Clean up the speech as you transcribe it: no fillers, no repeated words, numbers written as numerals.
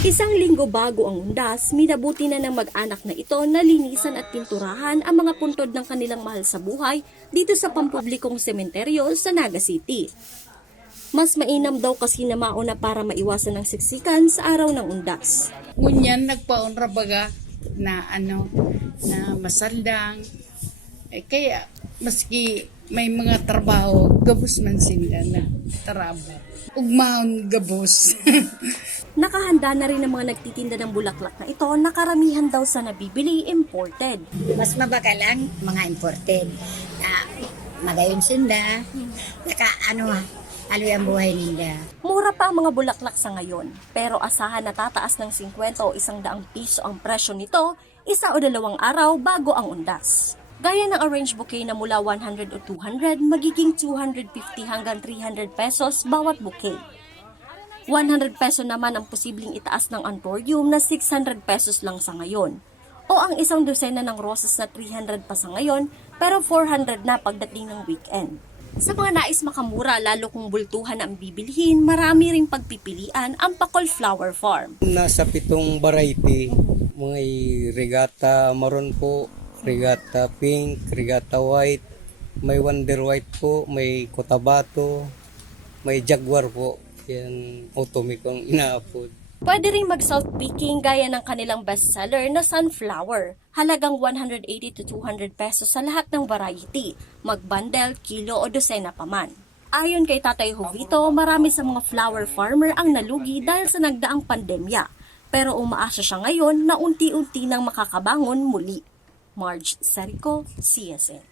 Isang linggo bago ang undas, minabuti na ng mag-anak na ito na linisan at pinturahan ang mga puntod ng kanilang mahal sa buhay dito sa pampublikong sementeryo sa Naga City. Mas mainam daw kasi na mauna para maiwasan ng siksikan sa araw ng undas. Ngunyan nagpaunra baga na na masaldang. Kaya maski may mga trabaho, gabos man sila na trabaho. Ugmahon gabos. Nakahanda na rin ang mga nagtitinda ng bulaklak na ito na karamihan daw sa nabibili imported. Mas mabaka lang mga imported. Magayon sila. Aloy ang buhay nila. Mura pa ang mga bulaklak sa ngayon, pero asahan na tataas ng 50 o 100 piso ang presyo nito, 1 o 2 araw bago ang undas. Gaya ng arranged bouquet na mula 100 o 200, magiging 250 hanggang 300 pesos bawat bouquet. 100 peso naman ang posibleng itaas ng anthurium na 600 pesos lang sa ngayon. O ang isang dosena ng roses na 300 pa sa ngayon, pero 400 na pagdating ng weekend. Sa mga nais makamura, lalo kung bultuhan ang bibilhin, marami ring pagpipilian ang Pacol Flower Farm. Nasa 7 variety, may regata maroon po, regata pink, regata white, may wonder white po, may cotabato, may jaguar po. Yan automic ang inaapod. Pwede ring mag-self-picking gaya ng kanilang bestseller na sunflower. Halagang 180 to 200 pesos sa lahat ng variety. Mag-bundle, kilo o dosena pa man. Ayon kay Tatay Jovito, marami sa mga flower farmer ang nalugi dahil sa nagdaang pandemya. Pero umaasa siya ngayon na unti-unti nang makakabangon muli. Marge Serico, CSN.